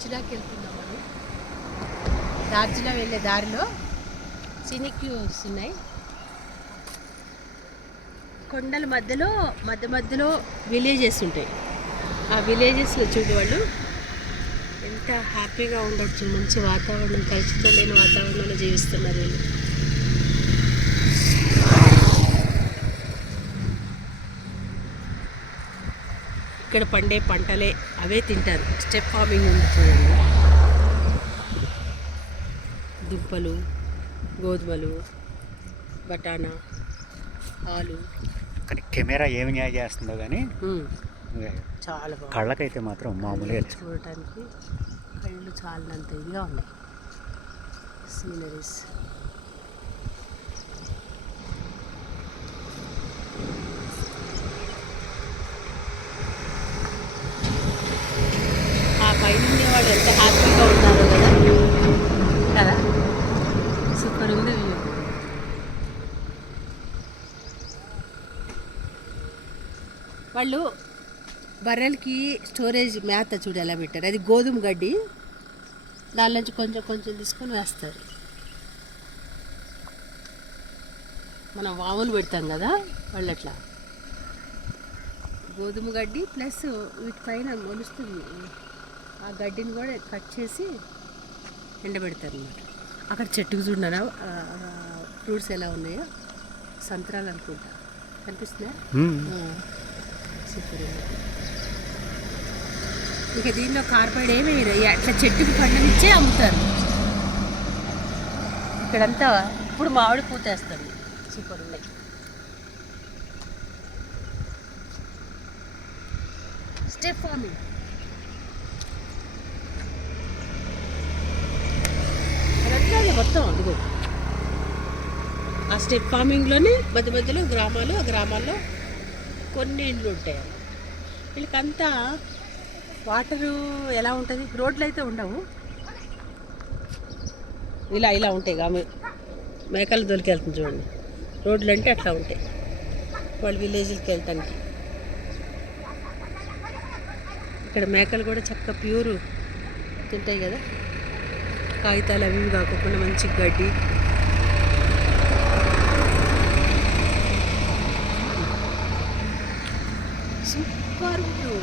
డార్జిలాకి వెళ్తున్నాం మనం. డార్జిలా వెళ్ళే దారిలో సినిక్ వ్యూస్ ఉన్నాయి. కొండల మధ్యలో విలేజెస్ ఉంటాయి. ఆ విలేజెస్లో చూడు వాళ్ళు ఎంత హ్యాపీగా ఉండొచ్చు. మంచి వాతావరణం, కలుషితం లేని వాతావరణంలో జీవిస్తున్నారు వీళ్ళు. ఇక్కడ పండే పంటలే అవే తింటారు. స్టెప్ ఫార్మింగ్ ఉంది చూడండి. దుంపలు, గోధుమలు, బఠానా, ఆలు. కానీ కెమెరా ఏమి న్యాయ చేస్తుందో కానీ చాలా బాగుంది. కళ్ళకైతే మాత్రం మామూలుగా చూడటానికి కళ్ళు చాలినంత ఇదిగా ఉన్నాయి. సీనరీస్ ఆ పైన వాళ్ళు ఎంత హ్యాపీగా ఉన్నారో కదా కదా. సూపర్ ఉంది వ్యూ. వాళ్ళు బర్రెలకి స్టోరేజ్ మేత చూడు ఎలా పెట్టారు. అది గోధుమ గడ్డి, దాని నుంచి కొంచెం కొంచెం తీసుకొని వేస్తారు. మనం వాములు పెడతాం కదా, వాళ్ళు అట్లా గోధుమ గడ్డి ప్లస్ వీటిపైన మొలుస్తుంది ఆ గడ్డిని కూడా కట్ చేసి ఎండబెడతారు అన్నమాట. అక్కడ చెట్టుకు చూడనా ఫ్రూట్స్ ఎలా ఉన్నాయో, సంత్రాలు అనుకుంటా, కనిపిస్తున్నాయా? సూపర్. ఇక దీనిలో కార్బైడ్ ఏమి అట్లా చెట్టుకు పండునిచ్చే అమ్ముతారు. ఇక్కడంతా ఇప్పుడు మామిడి పూతేస్తుంది. సూపర్ ఉన్నాయి. స్టెప్ ఫార్మింగ్ అదంతా మొత్తం అదిగో ఆ స్టెప్ ఫార్మింగ్లోనే మధ్యలో గ్రామాలు, ఆ గ్రామాల్లో కొన్ని ఇండ్లు ఉంటాయి. వీళ్ళకంతా వాటరు ఎలా ఉంటుంది, రోడ్లు అయితే ఉండవు, ఇలా ఉంటాయి. మేకలు దొరికెళ్తుంది చూడండి. రోడ్లు అంటే అట్లా ఉంటాయి వాళ్ళు విలేజ్కి వెళ్ళటానికి. ఇక్కడ మేకలు కూడా చక్కగా ప్యూర్ తింటాయి కదా, కాగితాలు అవి కాకుండా మంచి గడ్డి. Super view.